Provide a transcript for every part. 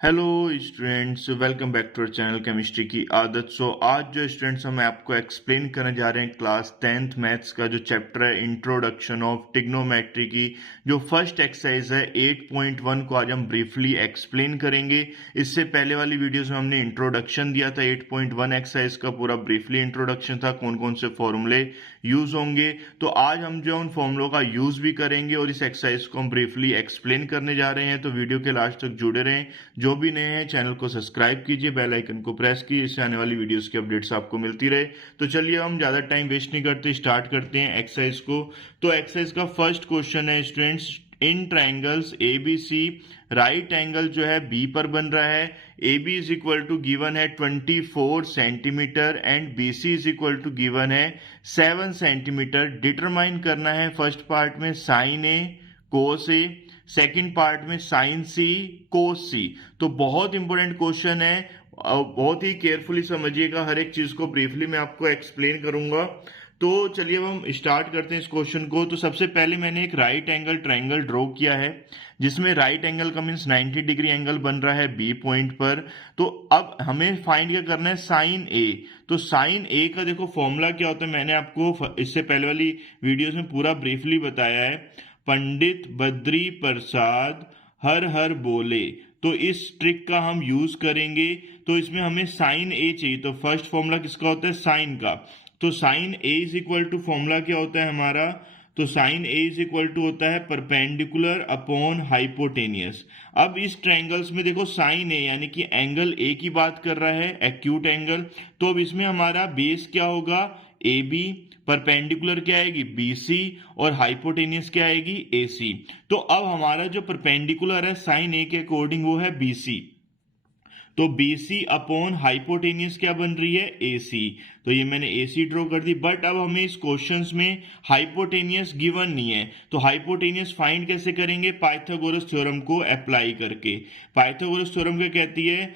Hello students, welcome back to our channel chemistry की आदत। आज जो स्टूडेंट्स हम आपको एक्सप्लेन करने जा रहे हैं क्लास 10th मैथ्स का जो चैप्टर है इंट्रोडक्शन ऑफ ट्रिग्नोमेट्री की जो फर्स्ट एक्सरसाइज है 8.1 को आज हम ब्रीफली एक्सप्लेन करेंगे। इससे पहले वाली वीडियोस में हमने इंट्रोडक्शन दिया था, 8.1 एक्सरसाइज का पूरा ब्रीफली इंट्रोडक्शन था, कौन कौन से फॉर्मूले यूज होंगे। तो आज हम जो उन फॉर्मूलों का यूज भी करेंगे और इस एक्सरसाइज को हम ब्रीफली एक्सप्लेन करने जा रहे हैं। तो वीडियो के लास्ट तक जुड़े रहें। जो भी नए हैं चैनल को सब्सक्राइब कीजिए, बेल आइकन को प्रेस कीजिए, इससे आने वाली वीडियोस की अपडेट्स आपको मिलती रहे। तो चलिए हम ज्यादा टाइम वेस्ट नहीं करते, स्टार्ट करते हैं एक्सरसाइज को। तो एक्सरसाइज का फर्स्ट क्वेश्चन है students, in triangles A B C right angle जो है बी पर बन रहा है। A B is equal to given है 24 centimetre and B C is equal to given है 7 सेंटीमीटर। डिटरमाइन करना है फर्स्ट पार्ट में sine A cos A, second part में साइन सी कोस सी। तो बहुत इंपॉर्टेंट क्वेश्चन है, बहुत ही केयरफुली समझिएगा, हर एक चीज को ब्रीफली मैं आपको एक्सप्लेन करूंगा। तो चलिए अब हम स्टार्ट करते हैं इस क्वेश्चन को। तो सबसे पहले मैंने एक राइट एंगल ट्रायंगल ड्रॉ किया है जिसमें राइट एंगल का मीन्स 90 डिग्री एंगल बन रहा है बी पॉइंट पर। तो अब हमें फाइंड क्या करना है, साइन ए। तो साइन ए का देखो फॉर्मूला क्या होता है, मैंने आपको इससे पहले वाली वीडियोस में पूरा ब्रीफली बताया है। पंडित बद्री प्रसाद हर हर बोले, तो इस ट्रिक का हम यूज करेंगे। तो इसमें हमें साइन ए चाहिए, तो फर्स्ट फॉर्मूला किसका होता है, साइन का। तो sine A is equal to formula क्या होता है हमारा, तो sine A is equal to होता है परपेंडिकुलर अपॉन हाइपोटेनियस। अब इस ट्रायंगल्स में देखो साइन ए यानी कि एंगल ए की बात कर रहा है, एक्यूट एंगल। तो अब इसमें हमारा बेस क्या होगा, ए बी, परपेंडिकुलर क्या आएगी बी सी, और हाइपोटेनियस क्या आएगी ए सी। तो अब हमारा जो परपेंडिकुलर है साइन ए के अकॉर्डिंग वो है बी सी। तो BC अपॉन हाइपोटेनियस क्या बन रही है AC। तो ये मैंने AC ड्रॉ कर दी, बट अब हमें इस क्वेश्चंस में हाइपोटेनियस गिवन नहीं है। तो हाइपोटेनियस फाइंड कैसे करेंगे, पाइथागोरस थ्योरम को अप्लाई करके। पाइथागोरस थ्योरम क्या कहती है,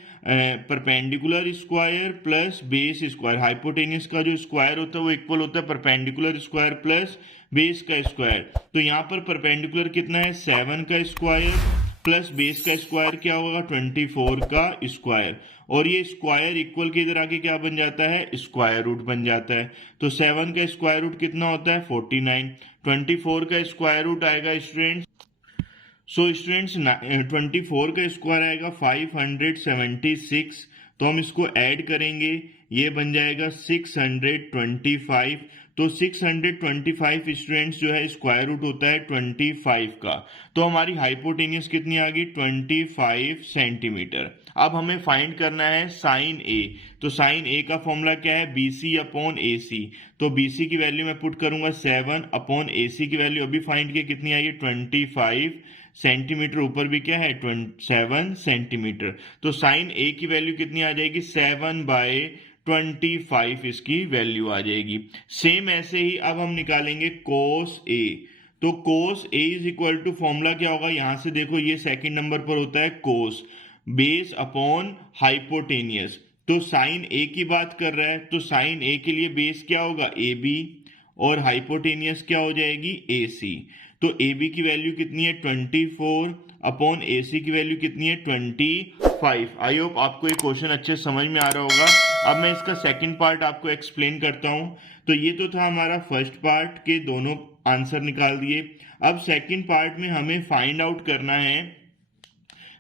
perpendicular square plus base square. Hypotenuse का जो स्क्वायर होता है वो इक्वल होता है परपेंडिकुलर स्क्वायर प्लस बेस का स्क्वायर। तो यहाँ पर परपेंडिकुलर कितना है 7 का स्क्वायर प्लस बेस का स्क्वायर क्या होगा 24 का स्क्वायर, और ये स्क्वायर इक्वल के इधर आके क्या बन जाता है, स्क्वायर रूट बन जाता है। तो 7 का स्क्वायर रूट कितना होता है 49, 24 का स्क्वायर रूट आएगा स्टूडेंट्स, सो स्टूडेंट्स 24 का स्क्वायर आएगा 576। तो हम इसको ऐड करेंगे, ये बन जाएगा 625। तो 625 स्टूडेंट्स जो है स्क्वायर रूट होता है 25 का। तो हमारी हाइपोटेनियस कितनी आ गई 25 सेंटीमीटर। अब हमें फाइंड करना है साइन ए। तो साइन ए का फॉर्मूला क्या है, BC अपॉन AC। तो BC की वैल्यू मैं पुट करूंगा 7 अपॉन AC की वैल्यू अभी फाइंड किया कितनी आई है 25 सेंटीमीटर, ऊपर भी क्या है 7 सेंटीमीटर। तो साइन ए की वैल्यू कितनी आ जाएगी 7/25 इसकी वैल्यू आ जाएगी। सेम ऐसे ही अब हम निकालेंगे कोस ए। तो कोस ए इज इक्वल टू फॉर्मूला क्या होगा, यहां से देखो ये सेकंड नंबर पर होता है कोस, बेस अपॉन हाइपोटेनियस। तो साइन ए की बात कर रहा है, तो साइन ए के लिए बेस क्या होगा ए बी, और हाइपोटेनियस क्या हो जाएगी ए सी। तो ए बी की वैल्यू कितनी है 24 अपॉन ए सी की वैल्यू कितनी है 25। आई होप आपको ये क्वेश्चन अच्छे समझ में आ रहा होगा। अब मैं इसका सेकंड पार्ट आपको एक्सप्लेन करता हूं। तो ये तो था हमारा फर्स्ट पार्ट के दोनों आंसर निकाल दिए। अब सेकंड पार्ट में हमें फाइंड आउट करना है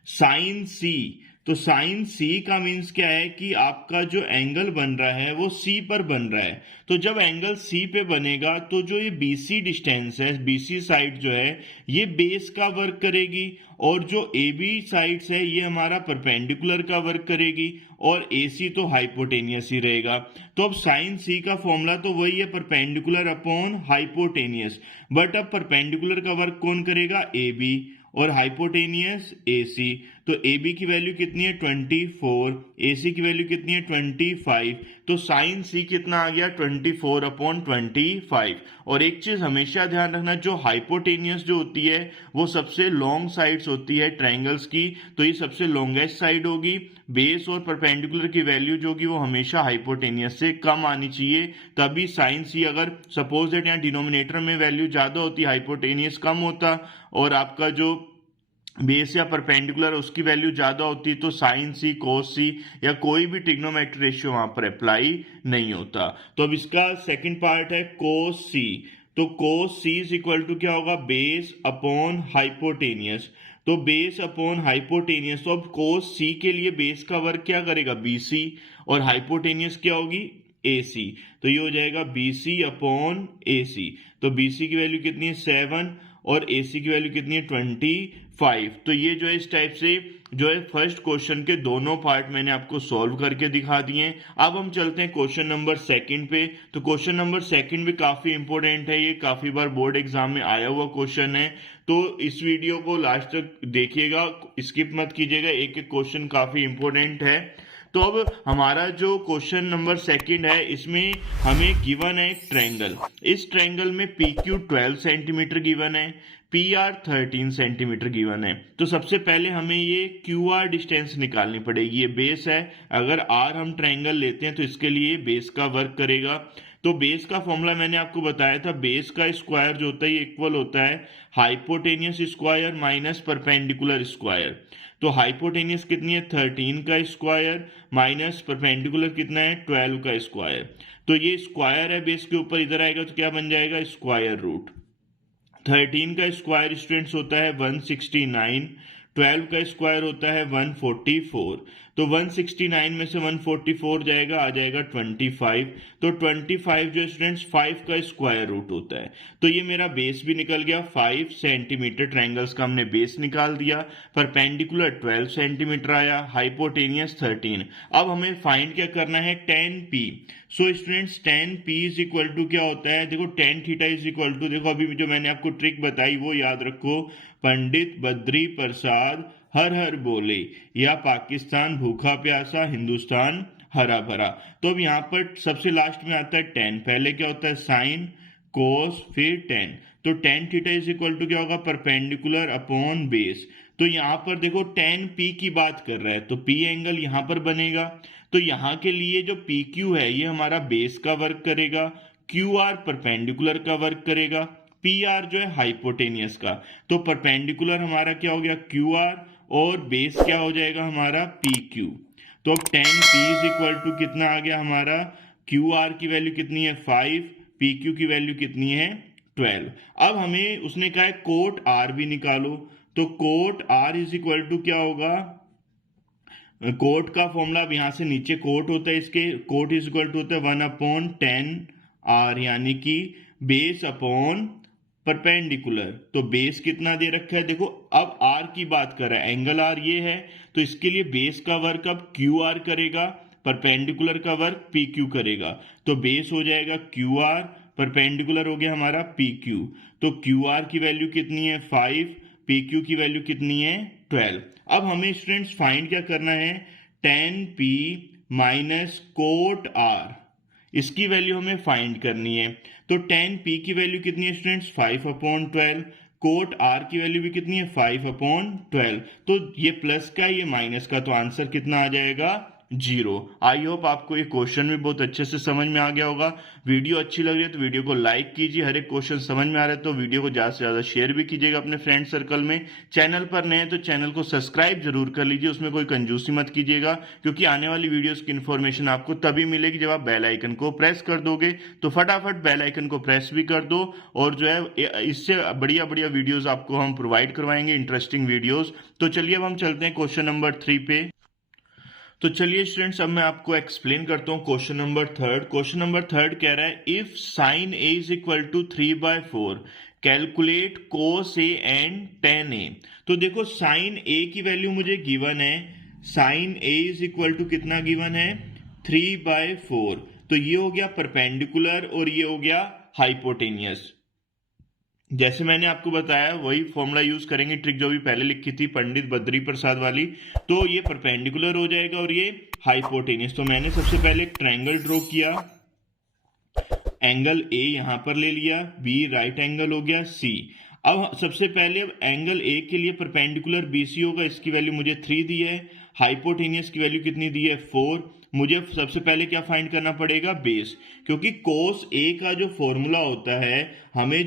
साइन सी। तो साइन सी का मीन्स क्या है कि आपका जो एंगल बन रहा है वो सी पर बन रहा है। तो जब एंगल सी पे बनेगा तो जो ये बीसी डिस्टेंस है, बीसी साइड जो है ये बेस का वर्क करेगी, और जो ए बी साइड्स है ये हमारा परपेंडिकुलर का वर्क करेगी, और ए सी तो हाइपोटेनियस ही रहेगा। तो अब साइन सी का फॉर्मूला तो वही है परपेंडिकुलर अपॉन हाइपोटेनियस, बट अब परपेंडिकुलर का वर्क कौन करेगा ए बी, और हाइपोटेनियस AC। तो AB की वैल्यू कितनी है 24, AC की वैल्यू कितनी है 25। तो साइन C कितना आ गया 24/25। और एक चीज हमेशा ध्यान रखना, जो हाइपोटेनियस जो होती है वो सबसे लॉन्ग साइड्स होती है ट्रायंगल्स की, तो ये सबसे लॉन्गेस्ट साइड होगी। बेस और परपेंडिकुलर की वैल्यू जो होगी वो हमेशा हाइपोटेनियस से कम आनी चाहिए, तभी साइन C अगर सपोज दैट यहाँ डिनोमिनेटर में वैल्यू ज्यादा होती, हाइपोटेनियस कम होता, और आपका जो बेस या परपेंडिकुलर उसकी वैल्यू ज्यादा होती है तो साइन सी, कोस सी या कोई भी ट्रिग्नोमेट्री रेशियो वहां पर अप्लाई नहीं होता। तो अब इसका सेकंड पार्ट है कोस सी। तो कोस सी इज इक्वल टू क्या होगा, बेस अपॉन हाइपोटेनियस। तो बेस अपॉन हाइपोटेनियस, तो अब कोस सी के लिए बेस का वर्ग क्या करेगा, बीसी, और हाइपोटेनियस क्या होगी, AC। तो ये हो जाएगा BC अपॉन AC। तो BC की वैल्यू कितनी है 7 और AC की वैल्यू कितनी है 25। तो ये जो है इस टाइप से जो है फर्स्ट क्वेश्चन के दोनों पार्ट मैंने आपको सॉल्व करके दिखा दिए हैं। अब हम चलते हैं क्वेश्चन नंबर सेकंड पे। तो क्वेश्चन नंबर सेकंड भी काफी इंपॉर्टेंट है, ये काफी बार बोर्ड एग्जाम में आया हुआ क्वेश्चन है। तो इस वीडियो को लास्ट तक देखिएगा, स्किप मत कीजिएगा, एक एक क्वेश्चन काफी इंपॉर्टेंट है। तो अब हमारा जो क्वेश्चन नंबर सेकंड है, इसमें हमें गिवन है एक ट्रायंगल। इस ट्रायंगल में PQ 12 सेंटीमीटर गिवन है, PR 13 सेंटीमीटर गिवन है। तो सबसे पहले हमें ये QR डिस्टेंस निकालनी पड़ेगी। ये बेस है, अगर R हम ट्रायंगल लेते हैं तो इसके लिए बेस का वर्क करेगा। तो बेस का फॉर्मूला मैंने आपको बताया था, बेस का स्क्वायर जो होता है ये इक्वल होता है hypotenuse square minus perpendicular square. तो हाइपोटेनियस कितनी है 13 का स्क्वायर माइनस परपेंडिकुलर कितना है 12 का स्क्वायर। तो ये स्क्वायर है बेस के ऊपर, इधर आएगा तो क्या बन जाएगा, स्क्वायर रूट। 13 का स्क्वायर स्टूडेंट्स होता है 169, 12 का स्क्वायर होता है 144। तो 169 में से 144 जाएगा, आ जाएगा 25। तो 25 जो स्टूडेंट्स 5 का स्क्वायर रूट होता है। तो ये मेरा बेस भी निकल गया 5 सेंटीमीटर। ट्रायंगल्स का हमने बेस निकाल दिया। परपेंडिकुलर 12 सेंटीमीटर आया, हाइपोटेनियस 13। अब हमें फाइंड क्या करना है, tan P। So students tan P is equal to क्या होता है, देखो tan theta is equal to, देखो अभी जो मैंने आपको ट्रिक बताई वो याद रखो, पंडित बद्री प्रसाद हर हर बोले, या पाकिस्तान भूखा प्यासा हिंदुस्तान हरा भरा। तो अब यहाँ पर सबसे लास्ट में आता है tan, पहले क्या होता है साइन, कोस, फिर tan। तो tan theta is equal to क्या होगा, परपेंडिकुलर अपॉन बेस। तो यहाँ पर देखो tan P की बात कर रहा है तो P एंगल यहाँ पर बनेगा। तो यहाँ के लिए जो PQ है ये हमारा बेस का वर्क करेगा, QR परपेंडिकुलर का वर्क करेगा, PR जो है हाइपोटेनियस का। तो परपेंडिकुलर हमारा क्या हो गया QR और बेस क्या हो जाएगा हमारा PQ। तो अब tan P is equal to कितना आ गया हमारा, QR की वैल्यू कितनी है 5, PQ की वैल्यू कितनी है 12। अब हमें उसने कहा है कोट R भी निकालो। तो cot R is equal to क्या होगा, कोट का फॉर्मूला अब यहां से नीचे कोट होता है, इसके कोट इज इक्वल टू होता है 1/10R, यानी कि बेस अपॉन परपेंडिकुलर। तो बेस कितना दे रखा है, देखो अब R की बात कर रहा है, एंगल R ये है, तो इसके लिए बेस का वर्क अब QR करेगा, परपेंडिकुलर का वर्क PQ करेगा। तो बेस हो जाएगा QR, परपेंडिकुलर हो गया हमारा PQ। तो QR की वैल्यू कितनी है 5, PQ की वैल्यू कितनी है 12। अब हमें स्टूडेंट्स फाइंड क्या करना है, tan P minus cot R, इसकी वैल्यू हमें फाइंड करनी है। तो tan P की वैल्यू कितनी है स्टूडेंट्स 5/12, कोट R की वैल्यू भी कितनी है 5/12। तो ये प्लस का ये माइनस का, तो आंसर कितना आ जाएगा 0। आई होप आपको ये क्वेश्चन भी बहुत अच्छे से समझ में आ गया होगा। वीडियो अच्छी लग रही है तो वीडियो को लाइक कीजिए, हर एक क्वेश्चन समझ में आ रहा है तो वीडियो को ज्यादा से ज्यादा शेयर भी कीजिएगा अपने फ्रेंड सर्कल में। चैनल पर नए हैं तो चैनल को सब्सक्राइब जरूर कर लीजिए, उसमें कोई कंजूसी मत कीजिएगा, क्योंकि आने वाली वीडियोस की इन्फॉर्मेशन आपको तभी मिलेगी जब आप बेल आइकन को प्रेस कर दोगे। तो फटाफट बेल आइकन को प्रेस भी कर दो, और जो है इससे बढ़िया बढ़िया वीडियोस आपको हम प्रोवाइड करवाएंगे, इंटरेस्टिंग वीडियोस। तो चलिए अब हम चलते हैं क्वेश्चन नंबर 3 पे। तो चलिए स्टूडेंट्स अब मैं आपको एक्सप्लेन करता हूं question number third. Question number third कह रहा है if sine A is equal to 3/4 calculate cos A and tan A. तो देखो साइन ए की वैल्यू मुझे गिवन है, sine A is equal to कितना गिवन है 3/4। तो ये हो गया परपेंडिकुलर और ये हो गया हाइपोटेनियस। जैसे मैंने आपको बताया वही फॉर्मूला यूज करेंगे, ट्रिक जो भी पहले लिखी थी पंडित बद्री प्रसाद वाली। तो ये परपेंडिकुलर हो जाएगा और ये हाइपोटेनियस। तो मैंने सबसे पहले एक ट्रायंगल ड्रॉ किया, एंगल ए यहां पर ले लिया, बी राइट एंगल हो गया सी। अब सबसे पहले अब एंगल ए के लिए परपेंडिकुलर BC होगा, इसकी वैल्यू मुझे 3 दी है, हाइपोटेनियस की वैल्यू कितनी दी है 4। मुझे सबसे पहले क्या फाइंड करना पड़ेगा, बेस, क्योंकि कोस ए का जो फॉर्मूला होता है, हमें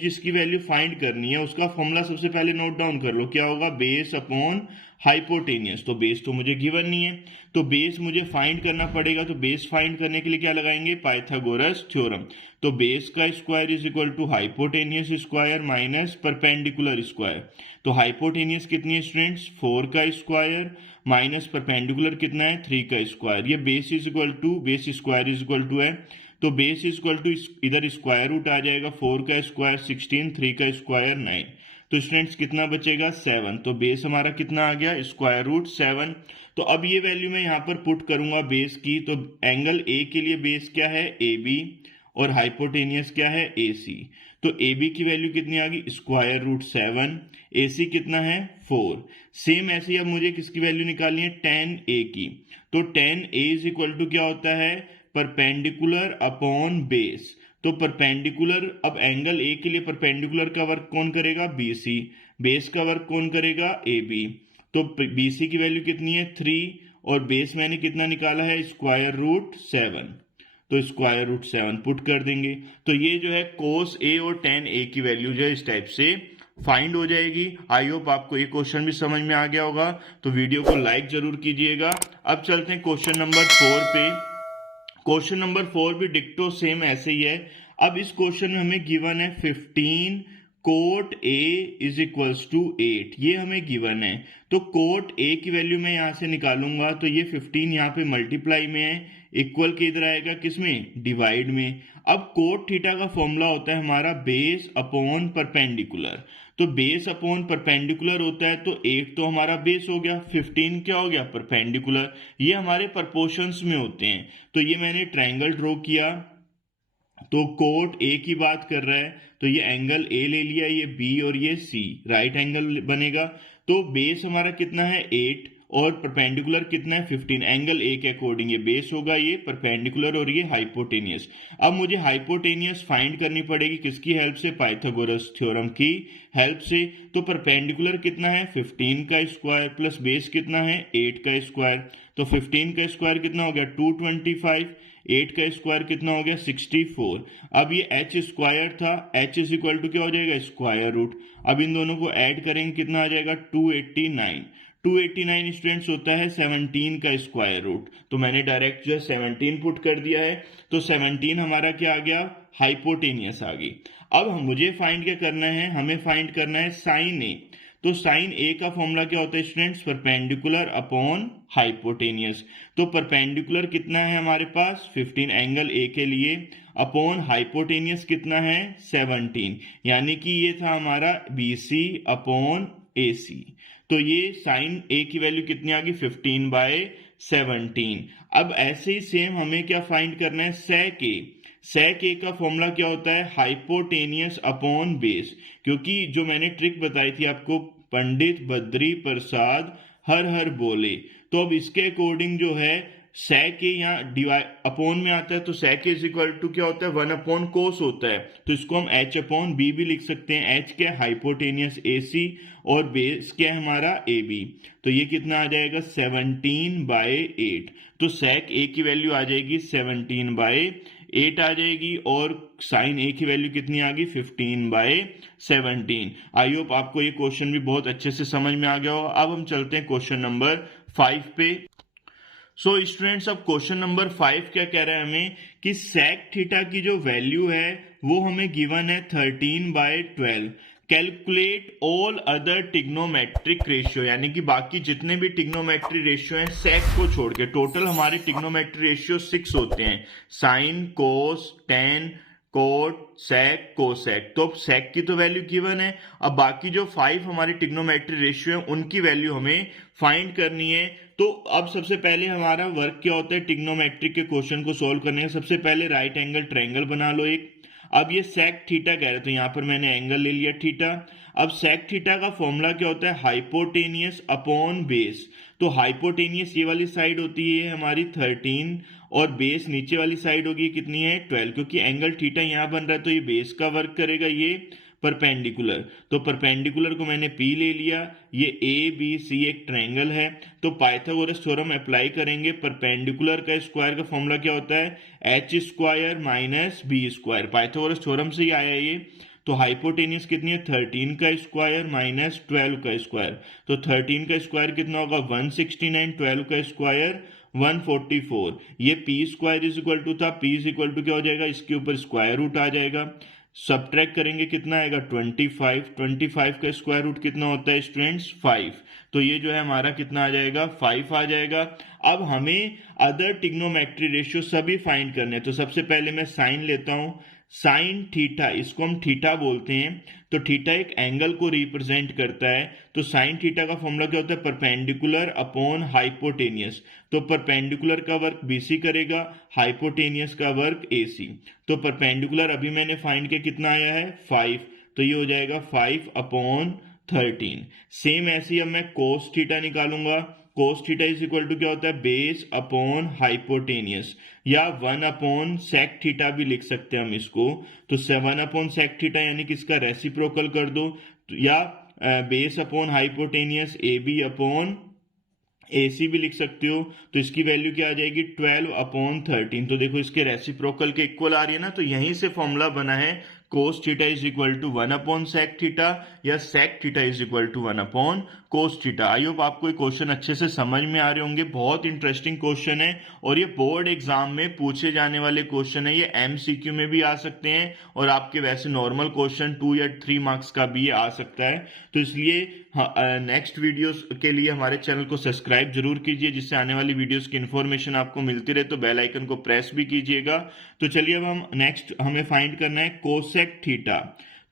जिसकी वैल्यू फाइंड करनी है उसका फॉर्मूला सबसे पहले नोट डाउन कर लो, क्या होगा, बेस अपॉन हाइपोटेनियस। तो बेस तो मुझे गिवन नहीं है, तो बेस मुझे फाइंड करना पड़ेगा। तो बेस फाइंड करने के लिए क्या लगाएंगे, पाइथागोरस थ्योरम। तो बेस का square is equal to hypotenuse square minus perpendicular square. तो हाइपोटेनियस कितनी है स्टूडेंट्स, 4 का स्क्वायर माइनस परपेंडिकुलर कितना है, 3 का स्क्वायर। ये base is equal to, base square is equal to है, तो बेस इज इक्वल टू इधर स्क्वायर रूट आ जाएगा, 4 का स्क्वायर 16, 3 का स्क्वायर 9। तो स्टूडेंट्स कितना बचेगा, 7। तो बेस हमारा कितना आ गया, स्क्वायर रूट 7। तो अब ये वैल्यू मैं यहाँ पर पुट करूंगा बेस की। तो एंगल ए के लिए बेस क्या है, ए बी, और हाइपोटेनियस क्या है, ए सी। तो ए बी की वैल्यू कितनी आ गई, स्क्वायर रूट 7, ए सी कितना है, 4। सेम ऐसे ही अब मुझे किसकी वैल्यू निकालनी है, tan ए की। तो tan A is equal to क्या होता है, परपेंडिकुलर अपॉन बेस। तो परपेंडिकुलर, अब एंगल ए के लिए परपेंडिकुलर का वर्क कौन करेगा, बी सी, बेस का वर्क कौन करेगा, ए बी। तो बी सी की वैल्यू कितनी है, 3, और बेस मैंने कितना निकाला है, स्क्वायर रूट 7। तो स्क्वायर रूट 7 पुट कर देंगे। तो ये जो है कोस ए और tan ए की वैल्यू जो है इस टाइप से फाइंड हो जाएगी। आई होप आपको ये क्वेश्चन भी समझ में आ गया होगा, तो वीडियो को लाइक जरूर कीजिएगा। अब चलते हैं क्वेश्चन नंबर 4 पे। क्वेश्चन नंबर 4 भी डिक्टो सेम ऐसे ही है। अब इस क्वेश्चन में हमें गिवन है 15 cot A is equals to 8, ये हमें गिवन है। तो कोट ए की वैल्यू मैं यहां से निकालूंगा, तो ये 15 यहाँ पे मल्टीप्लाई में है, इक्वल के इधर आएगा किसमें, डिवाइड में। अब कोट थीटा का फॉर्मूला होता है हमारा बेस अपॉन परपेंडिकुलर। तो बेस अपॉन परपेंडिकुलर होता है, तो 8 तो हमारा बेस हो गया, 15 क्या हो गया, परपेंडिकुलर। ये हमारे प्रपोर्शंस में होते हैं। तो ये मैंने ट्रायंगल ड्रॉ किया, तो कोट ए की बात कर रहा है, तो ये एंगल ए ले लिया, ये बी और ये सी, राइट एंगल बनेगा। तो बेस हमारा कितना है, 8, और परपेंडिकुलर कितना है, 15। एंगल ए के अकॉर्डिंग ये बेस होगा, ये परपेंडिकुलर, और ये हाइपोटेनियस। अब मुझे हाइपोटेनियस फाइंड करनी पड़ेगी किसकी हेल्प से, पाइथागोरस थ्योरम की हेल्प से। तो परपेंडिकुलर कितना है, 15 का स्क्वायर प्लस बेस कितना है, 8 का स्क्वायर। तो 15 का स्क्वायर कितना हो गया, 225, 8 का स्क्वायर कितना हो गया, 64। अब ये एच स्क्वायर था, एच इज इक्वल टू क्या हो जाएगा, स्क्वायर रूट। अब इन दोनों को ऐड करेंगे, कितना आ जाएगा, 289। 289 स्टूडेंट्स होता है 17 का स्क्वायर रूट। तो मैंने डायरेक्ट जो है 17 पुट कर दिया है। तो 17 हमारा क्या आ गया, हाइपोटेनियस आ गई। अब मुझे फाइंड क्या करना है, हमें फाइंड करना है साइन ए। तो साइन ए का फॉर्मूला क्या होता है स्टूडेंट्स, परपेंडिकुलर अपॉन हाइपोटेनियस। तो परपेंडिकुलर कितना है हमारे पास, 15 एंगल ए के लिए, अपॉन हाइपोटेनियस कितना है, 17, यानी कि ये था हमारा बी सी अपॉन ए सी। तो ये साइन ए की वैल्यू कितनी आ गई, 15/17। अब ऐसे ही सेम हमें क्या फाइंड करना है, सेक ए। सेक ए का फॉर्मूला क्या होता है, हाइपोटेनियस अपॉन बेस। क्योंकि जो मैंने ट्रिक बताई थी आपको, पंडित बद्री प्रसाद हर हर बोले, तो अब इसके अकॉर्डिंग जो है सेक ए यहाँ डिवाइड अपॉन में आता है, तो सेक इज इक्वल टू क्या होता है, 1 अपॉन कोस होता है। तो इसको हम एच अपॉन बी भी लिख सकते हैं। एच क्या है, हाइपोटेनियस ए सी, और बेस क्या है हमारा, ए बी। तो ये कितना आ जाएगा, 17/8। तो सेक ए की वैल्यू आ जाएगी 17/8 आ जाएगी, और साइन ए की वैल्यू कितनी आ गई, 15/17। आई होप आपको ये क्वेश्चन भी बहुत अच्छे से समझ में आ गया हो। अब हम चलते हैं क्वेश्चन नंबर 5 पे। सो स्टूडेंट्स, अब क्वेश्चन नंबर 5 क्या कह रहा है हमें, कि सेक थीटा की जो वैल्यू है वो हमें गिवन है 13/12। Calculate all other trigonometric ratio, यानी कि बाकी जितने भी टिग्नोमेट्री रेशियो हैं सेक को छोड़ के, टोटल हमारे टिग्नोमेट्री रेशियो 6 होते हैं, साइन, कोस, टेन, कोट, सेक, कोसेक। तो सेक की तो वैल्यू गिवन है, अब बाकी जो 5 हमारे टिग्नोमेट्री रेशियो हैं उनकी वैल्यू हमें फाइंड करनी है। तो अब सबसे पहले हमारा वर्क क्या होता है, टिग्नोमेट्रिक के क्वेश्चन को सोल्व करने का, सबसे पहले राइट एंगल ट्रायंगल बना लो एक। अब ये सेक थीटा कह रहे थे, यहाँ पर मैंने एंगल ले लिया थीटा। अब सेक थीटा का फॉर्मूला क्या होता है, हाइपोटेनियस अपॉन बेस। तो हाइपोटेनियस ये वाली साइड होती है हमारी 13, और बेस नीचे वाली साइड होगी कितनी है, 12। क्योंकि एंगल थीटा यहाँ बन रहा है तो ये बेस का वर्क करेगा, ये परपेंडिकुलर, तो परपेंडिकुलर को मैंने P ले लिया, ये ABC एक ट्रायंगल है, तो पाइथागोरस थ्योरम अप्लाई करेंगे। परपेंडिकुलर का स्क्वायर का फॉर्मूला क्या होता है, h square minus B square, Pythagoras theorem से ही आया ये। तो हाइपोटेनियस कितनी है, 13 का स्क्वायर माइनस 12 का स्क्वायर, तो 13 का स्क्वायर कितना होगा 169, 12 का स्क्वायर 144, ये P square is equal to था, पी इज इक्वल टू क्या हो जाएगा, इसके ऊपर स्क्वायर रूट आ जाएगा, सब्ट्रैक्ट करेंगे कितना आएगा 25, 25 का स्क्वायर रूट कितना होता है स्टूडेंट्स 5, तो ये जो है हमारा कितना आ जाएगा 5 आ जाएगा। अब हमें अदर ट्रिग्नोमेट्री रेशियो सभी फाइंड करने हैं, तो सबसे पहले मैं साइन लेता हूं, साइन थीटा, इसको हम थीटा बोलते हैं, तो थीटा एक एंगल को रिप्रेजेंट करता है, तो साइन थीटा का फॉर्मूला क्या होता है, परपेंडिकुलर अपॉन हाइपोटेनियस, तो परपेंडिकुलर का वर्क बीसी करेगा, हाइपोटेनियस का वर्क एसी, तो परपेंडिकुलर अभी मैंने फाइंड किया कितना आया है 5, तो ये हो जाएगा 5 अपॉन 13। सेम ऐसे ही अब मैं कोस थीटा निकालूंगा, cos theta is equal to क्या होता है, बेस अपॉन हाइपोटेनियस, या 1 अपॉन सेक थीटा भी लिख सकते हैं हम इसको, तो 7 अपॉन सेक थीटा यानी कि इसका रेसिप्रोकल कर दो, या base upon hypotenuse A B upon AC भी लिख सकते हो, तो इसकी वैल्यू क्या आ जाएगी 12 अपॉन 13, तो देखो इसके रेसिप्रोकल के इक्वल आ रही है ना, तो यहीं से फॉर्मूला बना है cos theta is equal to 1 upon sec theta, या sec theta is equal to 1 upon cos theta. I hope आपको ये क्वेश्चन अच्छे से समझ में आ रहे होंगे, बहुत इंटरेस्टिंग क्वेश्चन है और ये बोर्ड एग्जाम में पूछे जाने वाले क्वेश्चन है, ये MCQ में भी आ सकते हैं और आपके वैसे नॉर्मल क्वेश्चन 2 या 3 मार्क्स का भी आ सकता है, तो इसलिए नेक्स्ट वीडियोस के लिए हमारे चैनल को सब्सक्राइब जरूर कीजिए, जिससे आने वाली वीडियोस की इन्फॉर्मेशन आपको मिलती रहे, तो बेल आइकन को प्रेस भी कीजिएगा। तो चलिए अब हम नेक्स्ट हमें फाइंड करना है कोसेक थीटा,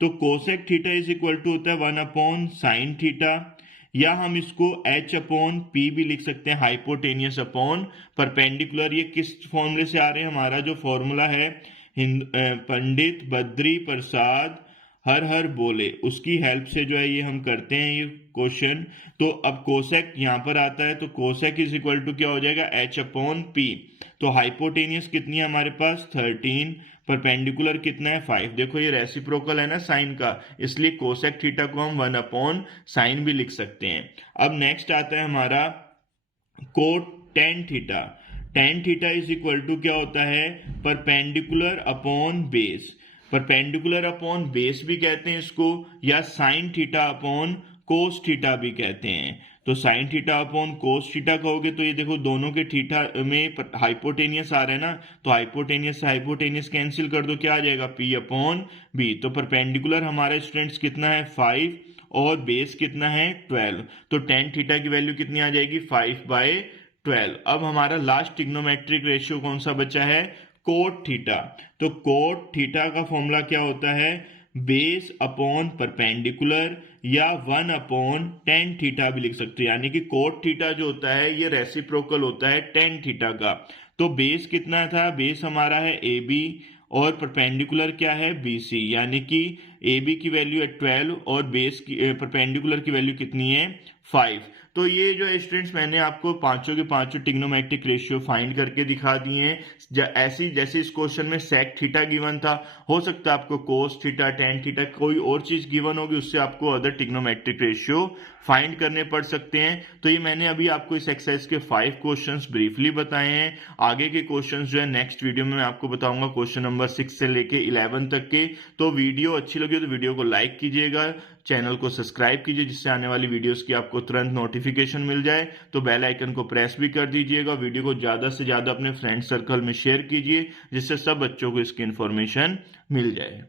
तो cosec theta is equal to होता है 1 अपॉन साइन थीटा, या हम इसको h अपॉन पी भी लिख सकते हैं, हाइपोटेनियस अपॉन परपेंडिकुलर। ये किस फॉर्मूले से आ रहे हैं, हमारा जो फॉर्मूला है पंडित बद्री प्रसाद हर हर बोले, उसकी हेल्प से जो है ये हम करते हैं ये क्वेश्चन। तो अब कोसेक यहां पर आता है, तो कोसेक इज इक्वल टू क्या हो जाएगा h अपॉन पी, तो हाइपोटेनियस कितनी है हमारे पास 13, परपेंडिकुलर कितना है 5, देखो ये रेसिप्रोकल है ना साइन का, इसलिए कोसेक थीटा को हम 1 अपॉन साइन भी लिख सकते हैं। अब नेक्स्ट आता है हमारा cot tan theta, tan theta is equal to क्या होता है, perpendicular upon base, perpendicular upon base भी कहते हैं इसको, या sine theta upon cos theta भी कहते हैं, तो sine theta upon cos theta कहोगे तो ये देखो दोनों के थीटा में हाइपोटेनियस आ रहा है ना, तो हाइपोटेनियस से हाइपोटेनियस कैंसिल कर दो, क्या आ जाएगा P अपॉन बी, तो परपेंडिकुलर हमारे स्टूडेंट्स कितना है 5 और बेस कितना है 12, तो टेन थीटा की वैल्यू कितनी आ जाएगी 5/12। अब हमारा लास्ट ट्रिग्नोमेट्रिक रेशियो कौन सा बचा है, कोट थीटा, तो कोट थीटा का फॉर्मूला क्या होता है, बेस अपॉन परपेंडिकुलर, या 1 अपॉन टेन थीटा भी लिख सकते हो, यानी कि कोट थीटा जो होता है ये रेसिप्रोकल होता है टेन थीटा का। तो बेस कितना था, बेस हमारा है AB और परपेंडिकुलर क्या है BC, यानी कि AB की वैल्यू है 12 और बेस की परपेंडिकुलर की वैल्यू कितनी है 5। तो ये जो स्टूडेंट्स मैंने आपको पांचों के पांचों ट्रिग्नोमेट्रिक रेशियो फाइंड करके दिखा दिए हैं, ऐसी जैसे इस क्वेश्चन में सेक थीटा गिवन था, हो सकता है आपको कोस थीटा टेन थीटा कोई और चीज गिवन होगी, उससे आपको अदर ट्रिग्नोमेट्रिक रेशियो फाइंड करने पड़ सकते हैं। तो ये मैंने अभी आपको इस एक्सरसाइज के 5 क्वेश्चंस ब्रीफली बताए हैं, आगे के क्वेश्चंस जो है नेक्स्ट वीडियो में मैं आपको बताऊंगा क्वेश्चन नंबर 6 से लेके 11 तक के। तो वीडियो अच्छी लगी तो वीडियो को लाइक कीजिएगा, चैनल को सब्सक्राइब कीजिए, जिससे आने वाली वीडियोस की आपको तुरंत नोटिफिकेशन मिल जाए, तो बेल आइकन को प्रेस भी कर दीजिएगा, वीडियो को ज्यादा से ज्यादा अपने फ्रेंड सर्कल में शेयर कीजिए, जिससे सब बच्चों को इसकी इन्फॉर्मेशन मिल जाए।